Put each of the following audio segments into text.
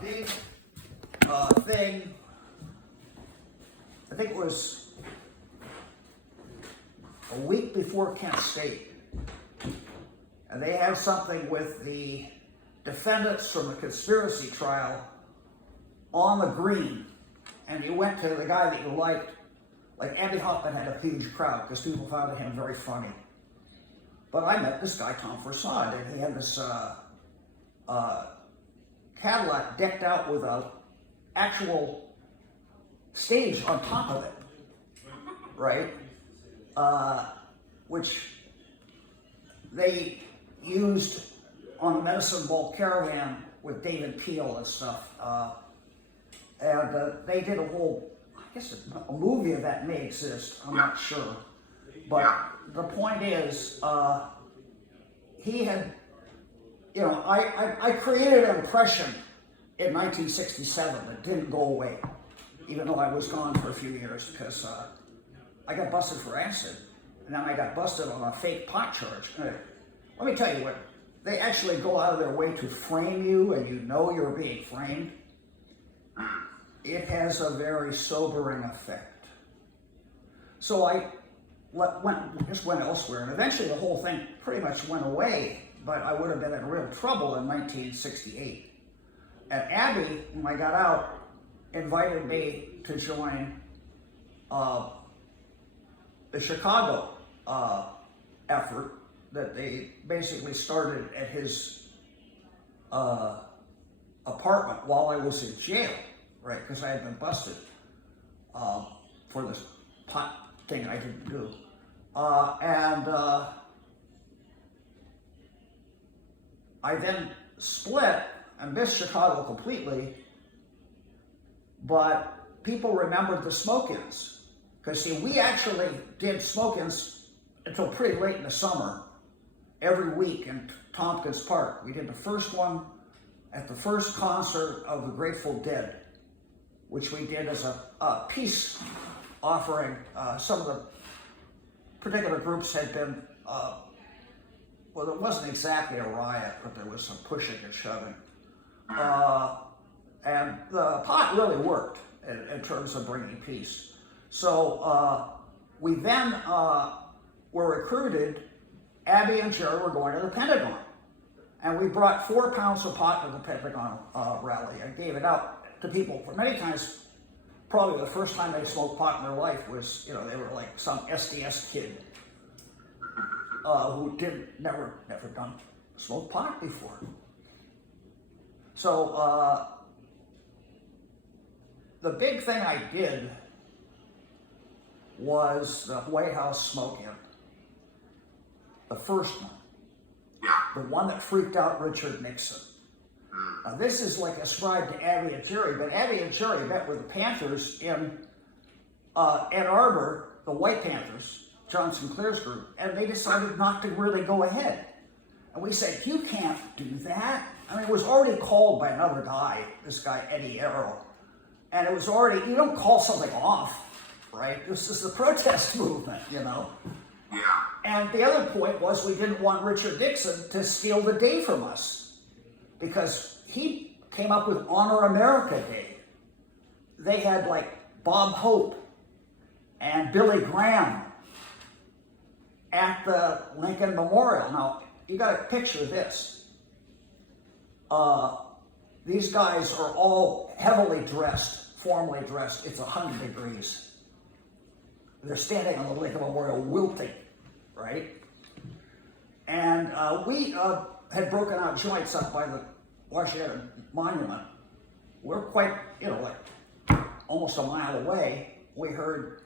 big thing. I think it was a week before Kent State. And they had something with the defendants from the conspiracy trial on the green. And you went to the guy that you liked. Like Andy Hoffman had a huge crowd because people found him very funny. But I met this guy, Tom Forçade, and he had this Cadillac decked out with a actual stage on top of it, right? Which they used on the Medicine Ball Caravan with David Peel and stuff. And they did a whole, I guess a movie of that may exist, I'm not sure. But the point is, he had, you know, I created an impression in 1967 that didn't go away, even though I was gone for a few years, because I got busted for acid, and then I got busted on a fake pot charge. Let me tell you what, they actually go out of their way to frame you, and you know you're being framed. It has a very sobering effect. So I just went elsewhere, and eventually the whole thing pretty much went away, but I would have been in real trouble in 1968. And Abby, when I got out, invited me to join the Chicago effort that they basically started at his apartment while I was in jail, right? Because I had been busted for this pot thing I didn't do. I then split and missed Chicago completely, but people remembered the smoke-ins. Because see, we actually did smoke-ins until pretty late in the summer, every week in Tompkins Park. We did the first one at the first concert of the Grateful Dead, which we did as a peace offering. Some of the particular groups had been, well, it wasn't exactly a riot, but there was some pushing and shoving. And the pot really worked in terms of bringing peace. So we then were recruited. Abby and Jerry were going to the Pentagon. And we brought 4 pounds of pot to the Pentagon rally and gave it out to people. For many times, probably the first time they smoked pot in their life was, you know, they were like some SDS kid who never done smoked pot before. So the big thing I did was the White House smoke-in, the first one, the one that freaked out Richard Nixon. Now this is like ascribed to Abby and Jerry, but Abby and Jerry met with the Panthers in Ann Arbor, the White Panthers, John Sinclair's group, and they decided not to really go ahead. And we said, you can't do that. I mean, it was already called by another guy, this guy Eddie Arrow, and it was already, you don't call something off, right? This is the protest movement, you know? Yeah. And the other point was we didn't want Richard Nixon to steal the day from us, because he came up with Honor America Day. They had like Bob Hope and Billy Graham at the Lincoln Memorial. Now, you got to picture this. These guys are all heavily dressed, formally dressed. It's 100 degrees. They're standing on the Lincoln Memorial wilting, right? And we had broken out joints up by the Washington Monument. We're quite, you know, like almost a mile away. We heard,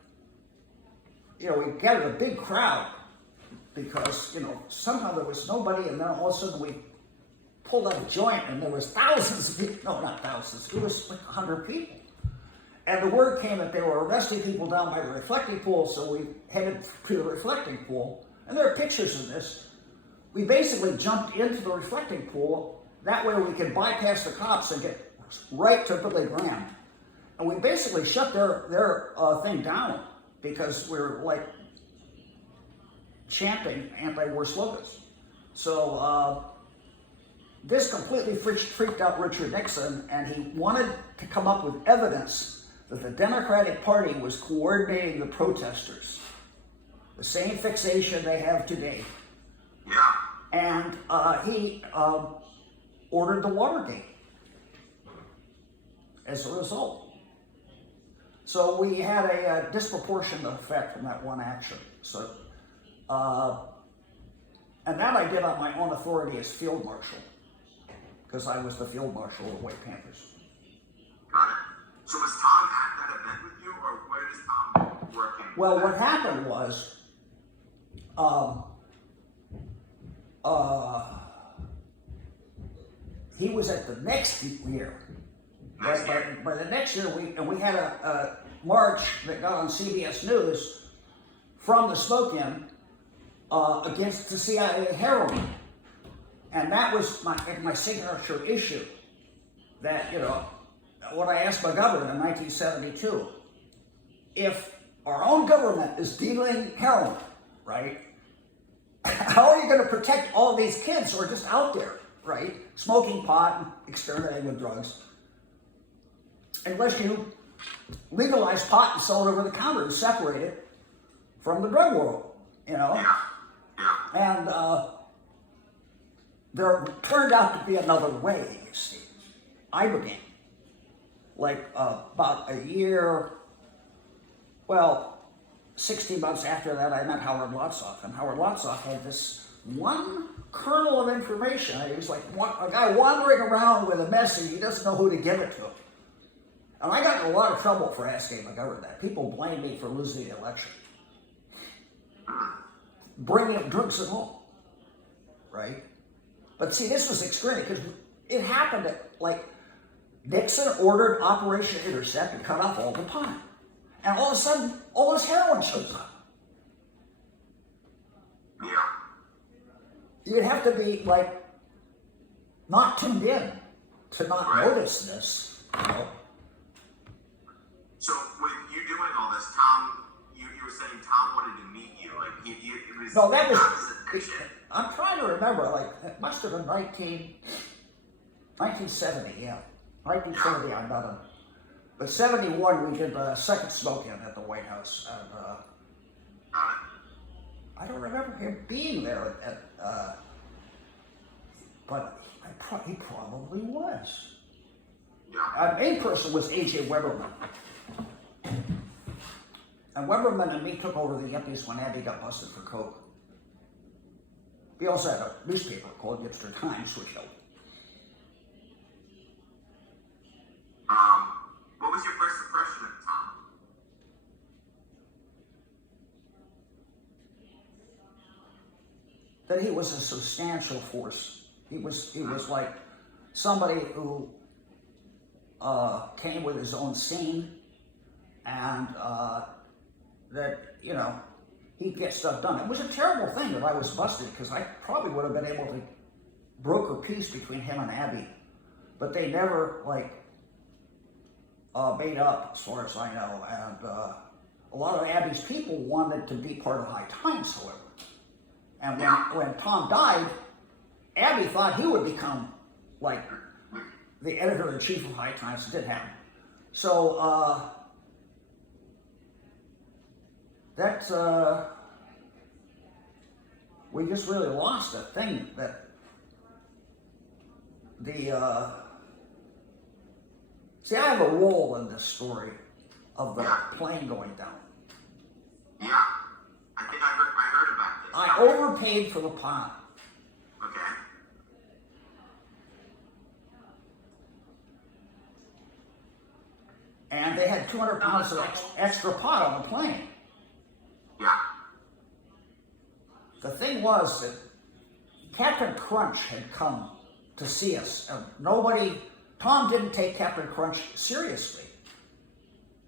you know, we gathered a big crowd because, you know, somehow there was nobody, and then all of a sudden we pulled up a joint and there was thousands of people. No, not thousands. It was like 100 people. And the word came that they were arresting people down by the reflecting pool, so we headed to the reflecting pool. And there are pictures of this. We basically jumped into the reflecting pool. That way we could bypass the cops and get right to Billy Graham. And we basically shut their thing down because we were like chanting anti-war slogans. So this completely freaked out Richard Nixon, and he wanted to come up with evidence that the Democratic Party was coordinating the protesters. The same fixation they have today. Yeah. And he ordered the Watergate as a result. So we had a disproportionate effect from that one action. So, and that I did on my own authority as field marshal, because I was the field marshal of the White Panthers. Got it. So was Tom at that event with you, or where does Tom work in? Well, what happened was, he was at the next year. By the next year, we had a march that got on CBS News from the smoke-in against the CIA heroin. And that was my signature issue. That, you know, what I asked my governor in 1972, if our own government is dealing heroin, right, how are you going to protect all these kids who are just out there, right, smoking pot and experimenting with drugs, unless you legalize pot and sell it over the counter and separate it from the drug world, you know? Yeah. And there turned out to be another way, you see. I began, like about a year, 16 months after that, I met Howard Lotsoff, and Howard Lotsoff had this one kernel of information. He was like a guy wandering around with a message, he doesn't know who to give it to. And I got in a lot of trouble for asking McGovern that. People blamed me for losing the election. Bringing drugs at home, right? But see, this was extraordinary because it happened at, like, Nixon ordered Operation Intercept and cut off all the pot. And all of a sudden, all this heroin shows up. Yeah. You'd have to be, like, not tuned in to not notice this, you know? So with you doing all this, Tom, you were saying Tom wanted to meet you, like it was. No, that was. Attention. I'm trying to remember. Like it must have been 1970. Yeah, 1970. I met him. But 71, we did the second smoke-in at the White House, and I don't remember him being there. But he probably was. Yeah. Our main person was A.J. Weberman. And Weberman and me took over the Yippies when Abby got busted for coke. We also had a newspaper called Yipster Times, which helped. What was your first impression of Tom? That he was a substantial force. He was like somebody who came with his own scene, and that, you know, he'd get stuff done. It was a terrible thing that I was busted, because I probably would have been able to broker peace between him and Abby, but they never, like, made up, as far as I know. And a lot of Abby's people wanted to be part of High Times, however. And when Tom died, Abby thought he would become, like, the editor-in-chief of High Times. It didn't happen. So, that's, we just really lost that thing that see, I have a role in this story of the plane going down. Yeah, I think I heard about this. I overpaid for the pot. Okay. And they had 200 pounds of extra pot on the plane. Yeah. The thing was that Captain Crunch had come to see us. Tom didn't take Captain Crunch seriously.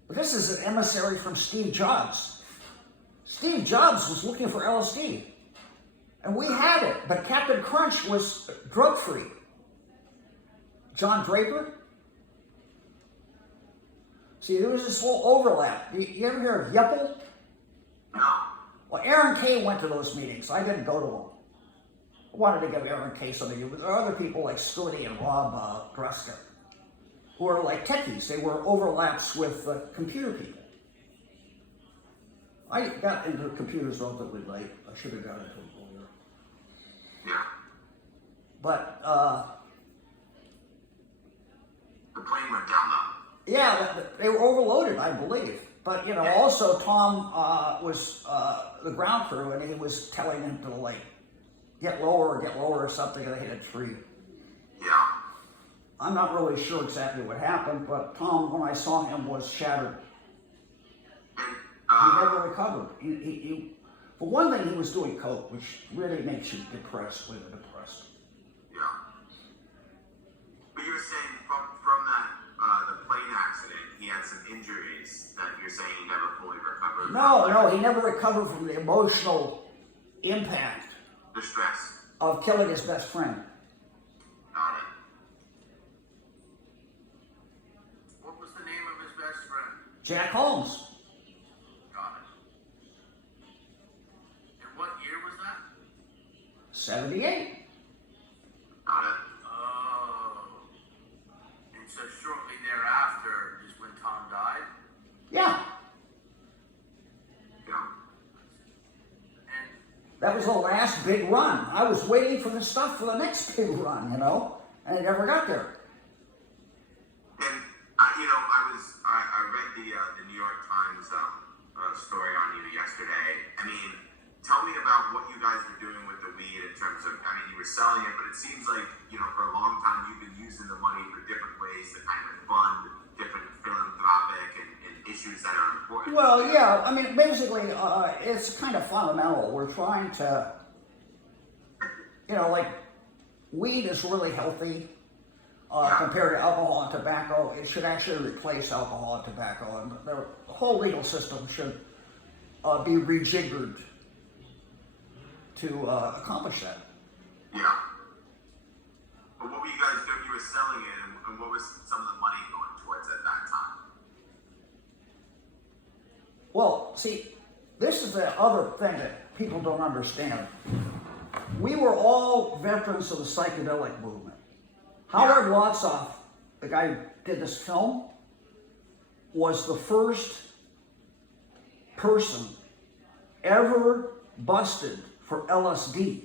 But this is an emissary from Steve Jobs. Steve Jobs was looking for LSD. And we had it, but Captain Crunch was drug-free. John Draper? See, there was this whole overlap. You ever hear of Yippie? No. Well, Aaron Kay went to those meetings. I didn't go to them. wanted to give Aaron case on it. But there are other people like Scooty and Rob Gruska who are like techies. They were overlaps with computer people. I got into computers relatively late. I should have got into them earlier. Yeah. But, the plane went down though. yeah, they were overloaded, I believe. But, you know, also Tom was the ground crew, and he was telling them to, like, get lower or something, and they hit a tree. Yeah. I'm not really sure exactly what happened, but Tom, when I saw him, was shattered. And, He never recovered. He, for one thing, he was doing coke, which really makes you depressed, really depressed. yeah. But you were saying from that, the plane accident, he had some injuries that you're saying he never fully recovered. No, he never recovered from the emotional impact The stress. of killing his best friend. Got it. What was the name of his best friend? Jack Holmes, Got it. And what year was that? 78. Got it. Oh. And so shortly thereafter is when Tom died? Yeah, Yeah. And that was the last big run. I was waiting for the stuff for the next big run, you know, and it never got there. And I read the New York Times story on you yesterday. I mean, tell me about what you guys were doing with the weed in terms of, I mean, you were selling it, but it seems like, you know, for a long time you've been using the money for different ways to kind of fund different philanthropic and issues that are important. Well, yeah, I mean, basically, it's kind of fundamental. We're trying to, you know, like, weed is really healthy compared to alcohol and tobacco. It should actually replace alcohol and tobacco, and the whole legal system should be rejiggered to accomplish that. Yeah. But what were you guys doing? You were selling it, and what was some of the money going towards at that time? Well, see, this is the other thing that people don't understand. We were all veterans of the psychedelic movement. Howard Lotsoff, the guy who did this film, was the first person ever busted for LSD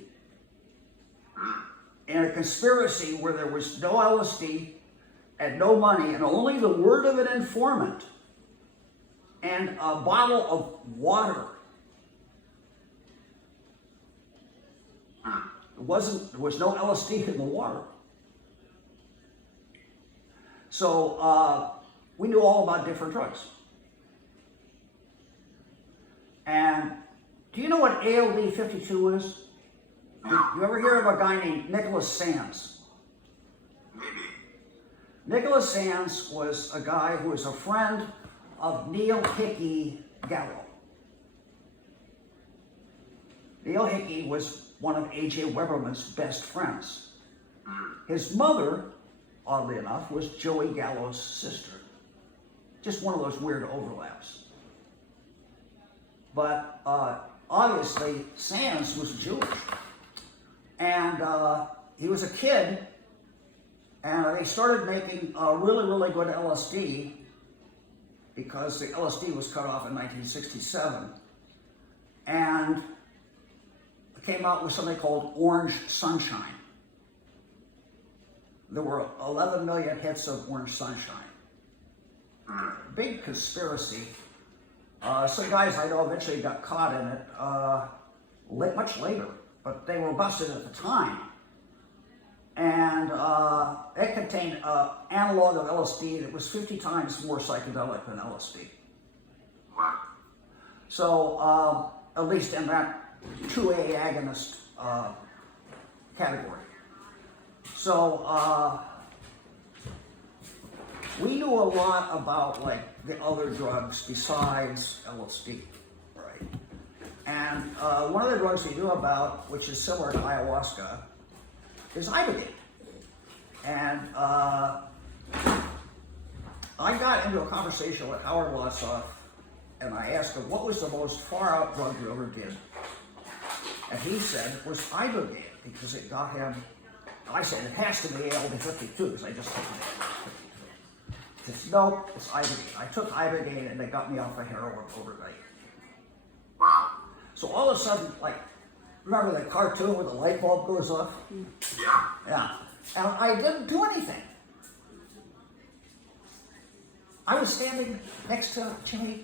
in a conspiracy where there was no LSD and no money and only the word of an informant and a bottle of water. There was no LSD in the water. So we knew all about different drugs. And do you know what ALD 52 is? You ever hear of a guy named Nicholas Sands? Maybe. Nicholas Sands was a guy who was a friend of Neil Hickey Gallo. Neil Hickey was one of A.J. Weberman's best friends. His mother, oddly enough, was Joey Gallo's sister. Just one of those weird overlaps. But obviously, Sands was Jewish. And he was a kid, and they started making really, really good LSD because the LSD was cut off in 1967. And came out with something called Orange Sunshine. There were 11 million hits of Orange Sunshine. Big conspiracy. Some guys I know eventually got caught in it much later, but they were busted at the time. And it contained an analog of LSD that was 50 times more psychedelic than LSD. Wow. So, at least in that 2A agonist category. So, we knew a lot about like the other drugs besides LSD, right? And one of the drugs we knew about, which is similar to ayahuasca, is ibogaine. And I got into a conversation with Howard Lotsoff, and I asked him, what was the most far out drug you ever did? And he said it was ibogaine. because it got him. I said it has to be ALB-52 because I just took it. It's nope, it's Ibogaine. I took Ibogaine and they got me off of heroin overnight. Wow. So all of a sudden, like, remember the cartoon where the light bulb goes off? Yeah. Yeah. And I didn't do anything. I was standing next to Jimmy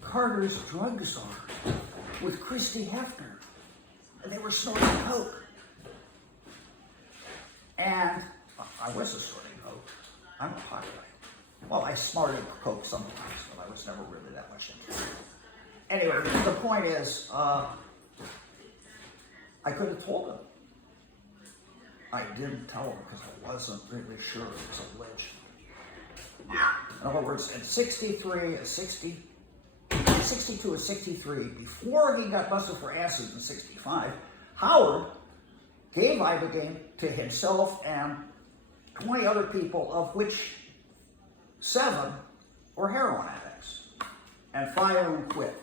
Carter's drugstore with Christy Hefner, and they were snorting coke. And I wasn't snorting coke. I'm a pot guy. Well, I snorted coke sometimes, but I was never really that much into it. Anyway, the point is, I could have told him. I didn't tell him because I wasn't really sure it was a glitch. Yeah. In other words, at 62 or 63, before he got busted for acid in 65, Howard gave Ibogaine to himself and 20 other people, of which 7 were heroin addicts, and 5 of them quit.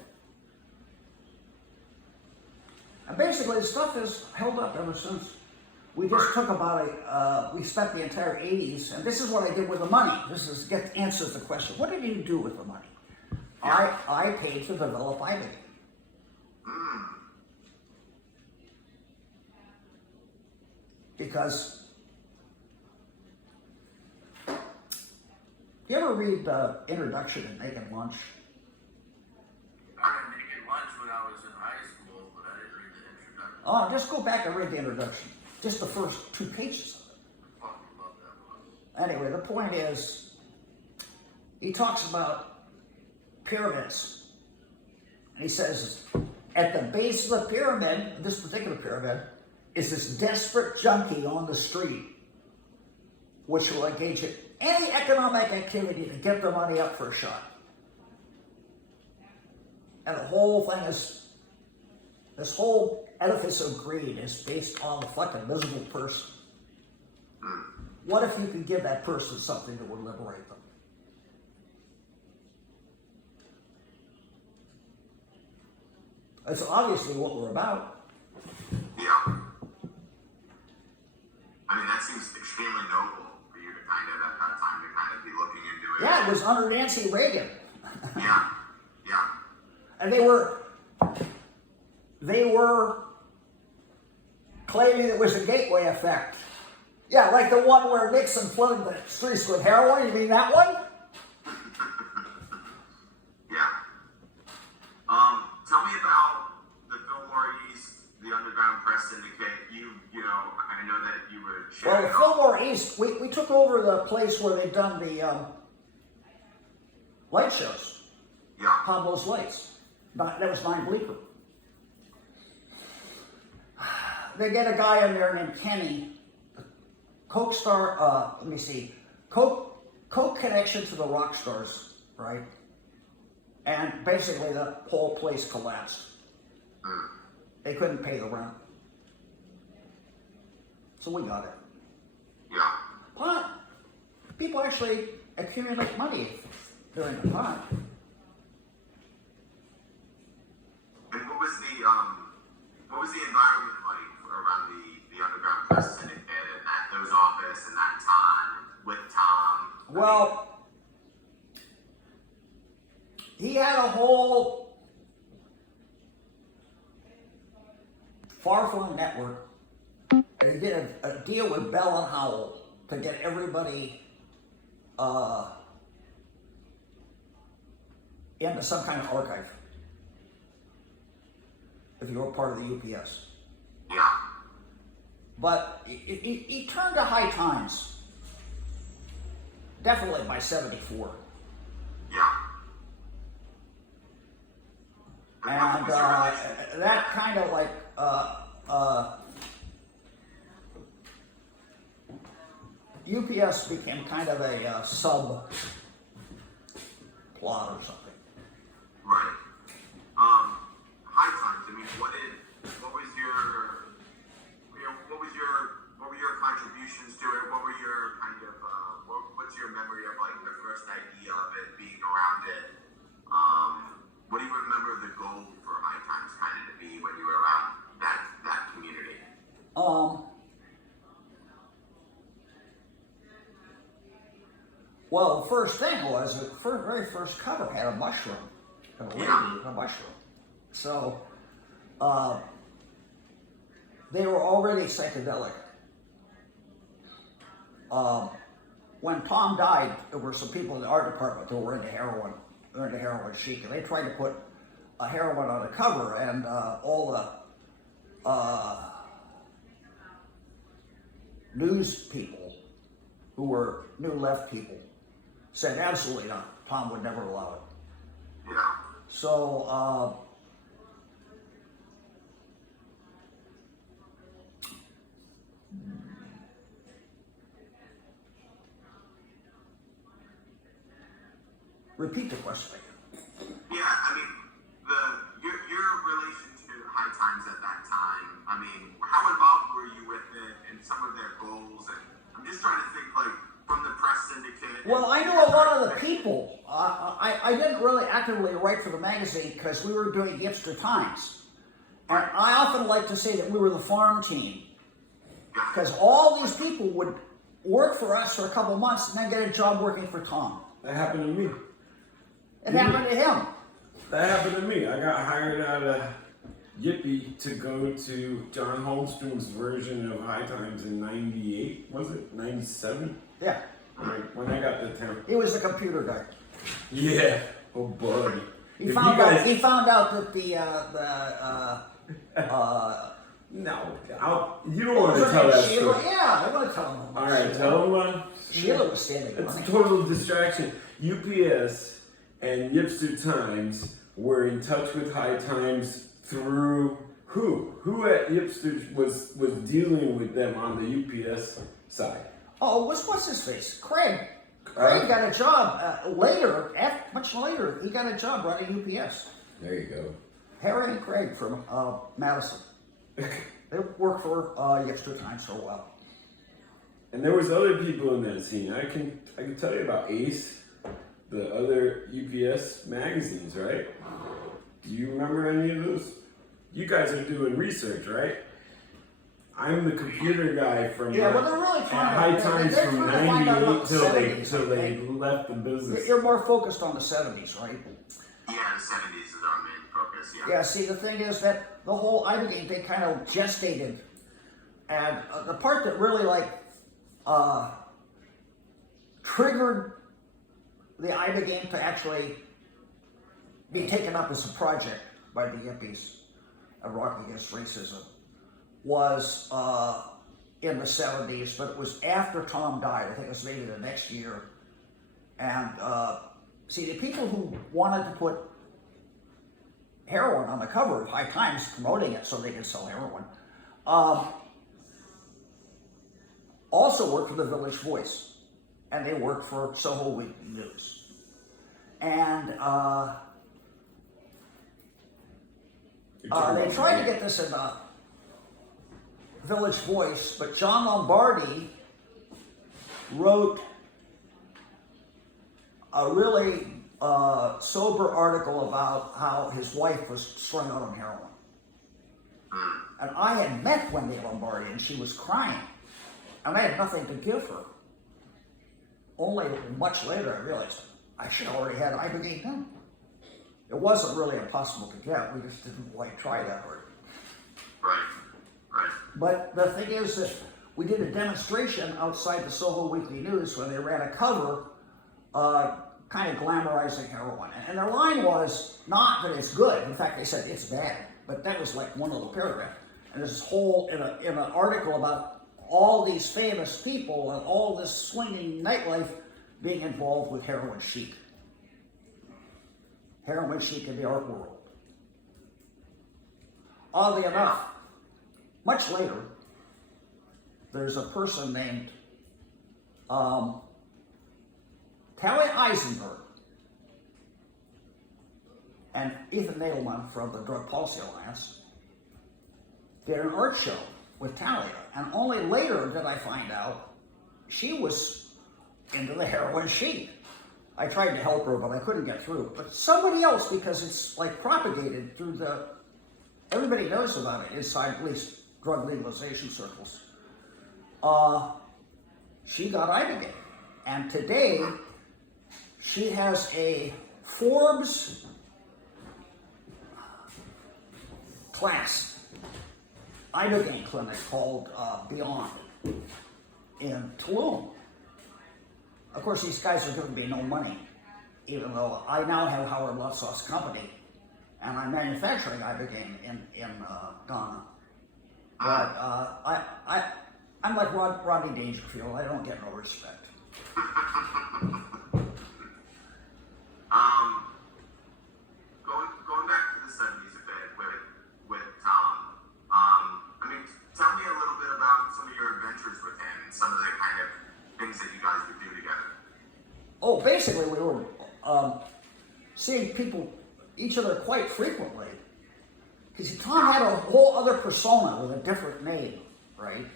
And basically, the stuff has held up ever since. We just took about we spent the entire 80s, and this is what I did with the money. This is answers the question. What did you do with the money? I paid to develop Ibogaine. Because, do you ever read the introduction to Making Lunch? I didn't make it lunch when I was in high school, but I didn't read the introduction. Oh, just go back and read the introduction. Just the first 2 pages of it. I fucking love that book. Anyway, the point is, he talks about pyramids. And he says, at the base of the pyramid, this particular pyramid, is this desperate junkie on the street, which will engage in any economic activity to get the money up for a shot. And the whole thing is, this whole edifice of greed is based on the fucking miserable person. What if you could give that person something that would liberate them? That's obviously what we're about. Yeah. I mean, that seems extremely noble for you to kind of, at that time, to kind of be looking into it. Yeah, it was under Nancy Reagan. Yeah. Yeah. And they were claiming it was a gateway effect. Yeah, like the one where Nixon flooded the streets with heroin. You mean that one? Yeah. Tell me about the Fillmore East, the Underground Press Syndicate. You know, I know that you were Well, sharing. the Fillmore East, we took over the place where they'd done the light shows. Yeah. Pablo's Lights. That was 9 Bleeper. They get a guy in there named Kenny, Coke star, let me see, Coke connection to the rock stars, right? And basically the whole place collapsed. They couldn't pay the rent. So we got it. Yeah. But people actually accumulate money during the time. And what was the environment like around the Underground Press Syndicate and those office and that time with Tom? Well, he had a whole far-flung network, and he did a deal with Bell and Howell to get everybody into some kind of archive, if you were part of the UPS. Yeah. But he turned to high times, definitely by 74. Yeah. And that kind of like UPS became kind of a sub plot or something. Right. High times. I mean, what were your contributions to it? What were your kind of what's your memory of like the first idea of it being around it? What do you remember the goal for High Times kind of to be when you were around that Well, the first thing was the very first cover had a mushroom, a lady with a mushroom. So they were already psychedelic. When Tom died, there were some people in the art department who were into heroin. They're into heroin chic, and they tried to put a heroin on the cover, and all the news people who were New Left people said absolutely not. Tom would never allow it. Yeah. So repeat the question again. Yeah, I mean, your relation to High Times at that time, I mean, how involved were you with it and some of their goals? And I'm just trying to think, like, from the press syndicate. Well, I knew a lot of the people. I didn't really actively write for the magazine because we were doing Hipster Times. And I often like to say that we were the farm team. Because all these people would work for us for a couple months and then get a job working for Tom. That happened to me. It happened to him. That happened to me. I got hired out of Yippie to go to John Holmstrom's version of High Times in '98. Was it '97? Yeah. When I got to town. He was the computer guy. Yeah. Oh, buddy. He found out that the No, you don't want to tell that Sheila, story. yeah, I want to tell him. All right, tell him one. Sheila was standing It's a on it. total distraction. UPS and Yipster Times were in touch with High Times through who? Who at Yipster was dealing with them on the UPS side? Oh, what's his face? Craig. Craig got a job later, much later. He got a job running UPS. There you go. Harry and Craig from Madison. They worked for Yipster Times for a while. And there was other people in that scene. I can tell you about Ace, the other UPS magazines, right? Do you remember any of those? You guys are doing research, right? I'm the computer guy from Yeah, well, they're really trying High to, Times they're from trying to find out about '98 the 70s, till they okay? left the business. You're more focused on the 70s, right? Yeah, the 70s is our main focus, yeah. Yeah, see, the thing is that the whole Ibogaine thing kind of gestated. And the part that really, triggered the Ibogaine to actually be taken up as a project by the Yippies, a rock against racism, was in the 70s, but it was after Tom died. I think it was maybe the next year. And see, the people who wanted to put heroin on the cover of High Times, promoting it so they could sell heroin, also worked for the Village Voice, and they worked for Soho Weekly News. And they tried to get this in the Village Voice, but John Lombardi wrote a really sober article about how his wife was strung out on heroin. And I had met Wendy Lombardi, and she was crying. And I had nothing to give her. Only much later I realized I should have already had Ibogaine done. It wasn't really impossible to get. We just didn't try that hard. Right. But the thing is that we did a demonstration outside the Soho Weekly News when they ran a cover kind of glamorizing heroin. And their line was not that it's good. In fact, they said it's bad. But that was like one little paragraph. And there's this whole, in an article about all these famous people and all this swinging nightlife being involved with heroin chic. Heroin chic in the art world. Oddly enough, much later, there's a person named Talia Eisenberg and Ethan Nadelman from the Drug Policy Alliance did an art show with Talia, and only later did I find out she was into the heroin chic. I tried to help her, but I couldn't get through. But somebody else, because it's propagated through everybody knows about it inside at least drug legalization circles. She got Ibogaine, and today she has a Forbes class ibogaine clinic called Beyond in Tulum. Of course, these guys are giving me no money, even though I now have Howard Lutzau's company, and I'm manufacturing ibogaine in Ghana. But I'm like Rodney Dangerfield. I don't get no respect. Going back to the 70s a bit with Tom. I mean, tell me a little bit about some of your adventures with him and some of the kind of things that you guys would do together. Oh, basically, we were seeing people, each other quite frequently. Because Tom had a whole other persona with a different name, right?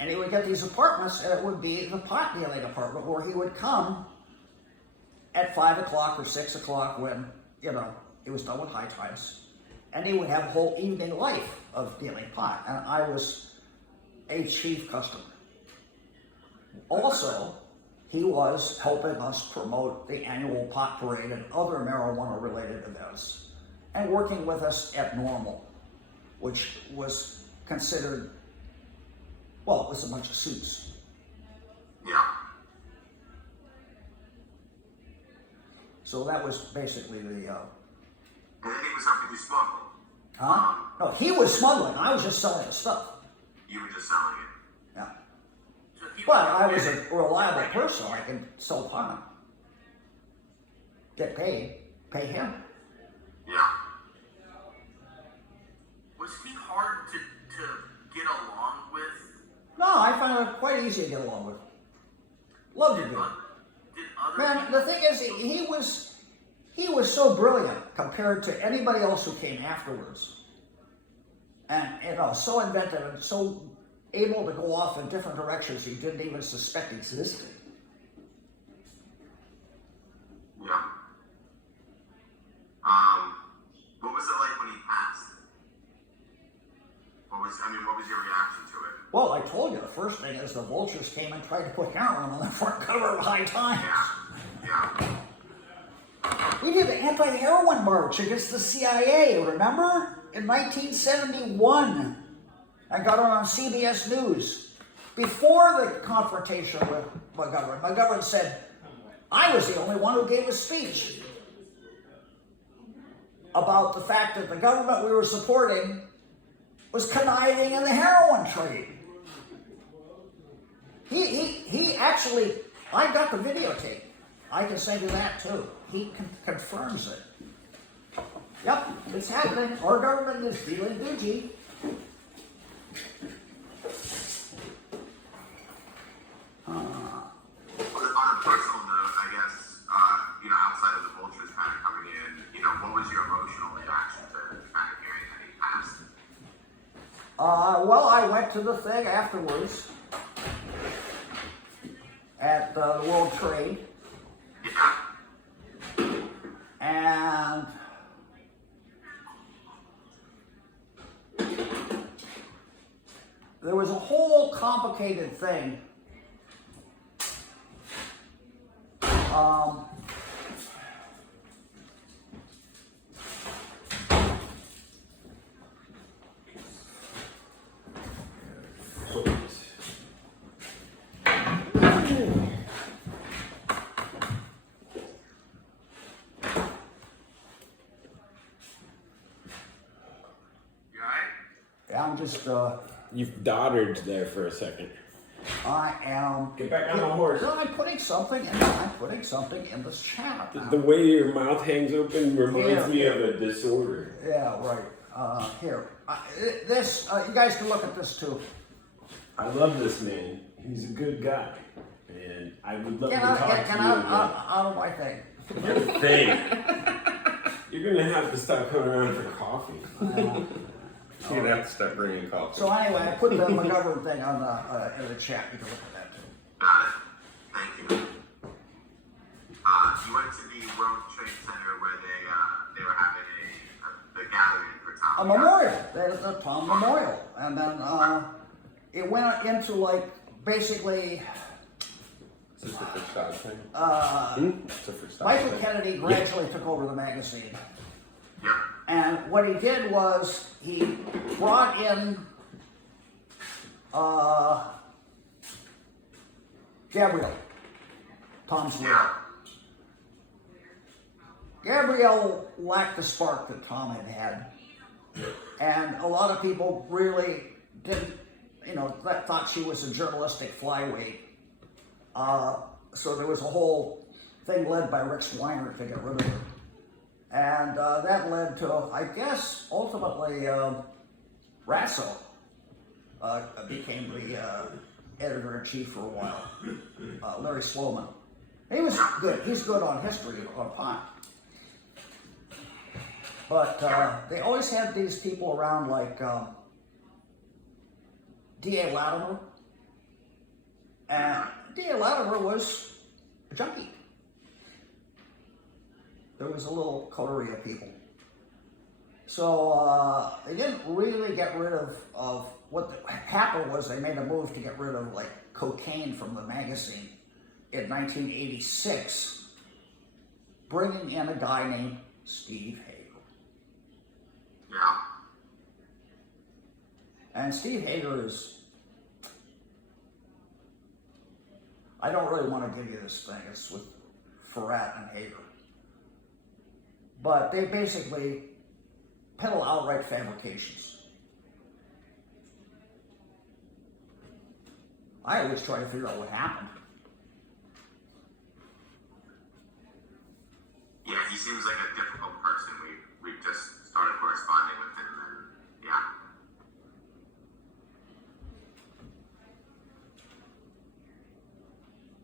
And he would get these apartments, and it would be the pot dealing apartment where he would come at 5 o'clock or 6 o'clock when, you know, it was done with high times. And he would have a whole evening life of dealing pot. And I was a chief customer. Also, he was helping us promote the annual pot parade and other marijuana-related events, and working with us at Normal, which was considered, well, it was a bunch of suits. Yeah. So that was basically the, And then he was helping you smuggle. no, he was smuggling, I was just selling the stuff. You were just selling it. Yeah. So he But I was a reliable person, I could sell pot. Get paid, pay him. Yeah. Was he hard to get along with? No, I found it quite easy to get along with. Loved to do it. Did other Man, people, the thing is, he was so brilliant compared to anybody else who came afterwards, and you know, so inventive and so able to go off in different directions you didn't even suspect existed. Yeah. What was it like when he passed? What was your reaction to it? Well, I told you the first thing is the vultures came and tried to put heroin on the front cover of High Times. Yeah. We did an anti-heroin march against the CIA, remember? In 1971. I got it on CBS News. Before the confrontation with McGovern said, I was the only one who gave a speech about the fact that the government we were supporting was conniving in the heroin trade. He actually, I got the videotape. I can send you that too. He confirms it. Yep, it's happening. Our government is dealing doogie. On a personal note, I guess, outside of the vultures kind of coming in, what was your emotional reaction to kind of hearing that he passed? Well, I went to the thing afterwards at the World Trade, and there was a whole complicated thing. I'm just, You've doddered there for a second. I am. Get back on the horse. No, I'm putting something in this chat. The way your mouth hangs open reminds me Yeah. of a disorder. Yeah, right. Here, you guys can look at this too. I love this man. He's a good guy. And I would love to talk to you again. Out of my thing. Your thing. You're going to have to stop coming around for coffee. You're going to have to start bringing coffee. So anyway, I put the McGovern thing on in the chat. You can look at that too. Got it. Thank you. You went to the World Trade Center where they were having a gathering for Tom. A memorial. There's a Tom Memorial, and then it went into like basically Just a Forçade thing. It's a Forçade Michael thing. Kennedy gradually took over the magazine. Yep. And what he did was he brought in Gabrielle, Tom's widow. Yeah. Gabrielle lacked the spark that Tom had had. And a lot of people really didn't, thought she was a journalistic flyweight. So there was a whole thing led by Rick Swiner to get rid of her. And that led to, I guess, ultimately, Rasso became the editor-in-chief for a while, Larry Sloman. He was good. He's good on history, on Pont. But they always had these people around like D.A. Latimer. And D.A. Latimer was a junkie. There was a little coterie of people. So they didn't really get rid of what happened was they made a move to get rid of like cocaine from the magazine in 1986, bringing in a guy named Steve Hager. Yeah. And Steve Hager is, I don't really want to give you this thing, it's with Forçade and Hager. But they basically peddle outright fabrications. I always try to figure out what happened. Yeah, he seems like a difficult person. We just started corresponding with him, and yeah.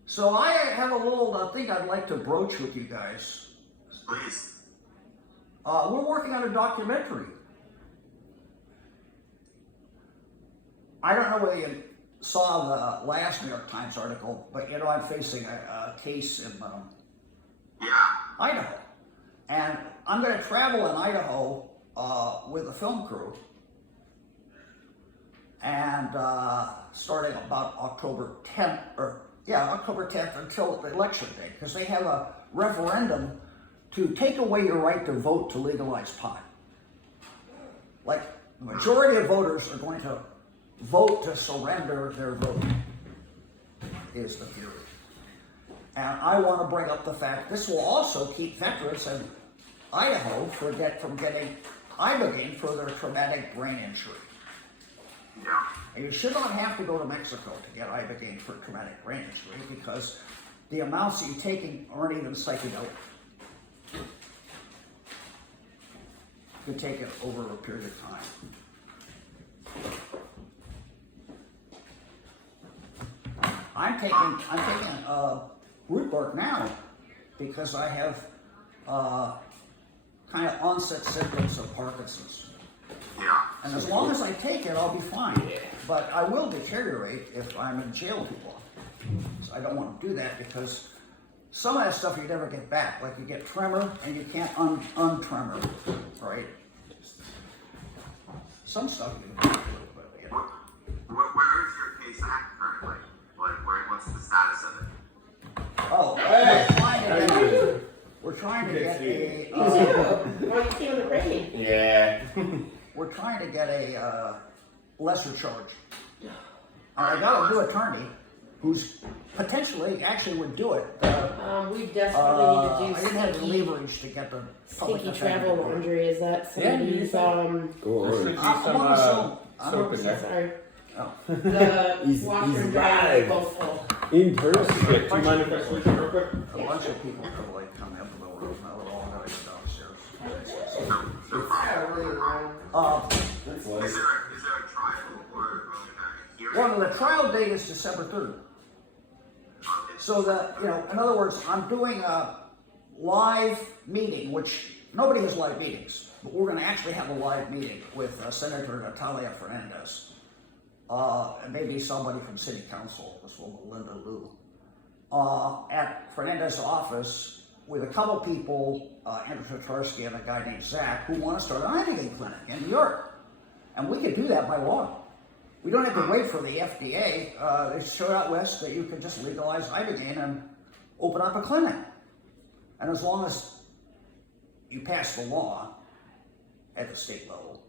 So I have a little thing I'd like to broach with you guys. Please. We're working on a documentary. I don't know whether you saw the last New York Times article, but I'm facing a case in Yeah. Idaho. And I'm going to travel in Idaho with a film crew. And starting about October 10th, October 10th until the election day, because they have a referendum to take away your right to vote to legalize pot. Like, the majority of voters are going to vote to surrender their vote, is the theory. And I want to bring up the fact this will also keep veterans in Idaho from getting Ibogaine for their traumatic brain injury. Yeah. And you should not have to go to Mexico to get Ibogaine for traumatic brain injury because the amounts that you're taking aren't even psychedelic. You can take it over a period of time. I'm taking root bark now because I have kind of onset symptoms of Parkinson's. Yeah. And as long as I take it, I'll be fine. But I will deteriorate if I'm in jail too long. So I don't want to do that because some of that stuff you never get back. Like you get tremor and you can't untremor, right? Some stuff you can do, but Where is your case at currently? Like, what's the status of it? Oh, we're trying to get a. Why are you feeling it rain? Yeah. We're trying to get a lesser charge. I got a new attorney who's potentially actually would do it. We desperately need to do I didn't have the stinky, leverage to get the public stinky defender. travel laundry. Is that somebody's, Go on. I'm on the zone. Soap in there. sorry. Oh. The He's washer and dryer live. is both full. In person. Do you mind if I switch it real quick? A bunch of people have like come up the road now they're all gotta go downstairs. Is there a trial or a hearing? Well, the trial date is December 3rd. So that, in other words, I'm doing a live meeting, which nobody has live meetings, but we're gonna actually have a live meeting with Senator Natalia Fernandez. And maybe somebody from City Council, this woman, Linda Liu, at Fernandez's office with a couple people, Andrew Tatarsky and a guy named Zach, who want to start an Ibogaine clinic in New York. And we could do that by law. We don't have to wait for the FDA. They showed out west that you can just legalize Ibogaine and open up a clinic. And as long as you pass the law at the state level,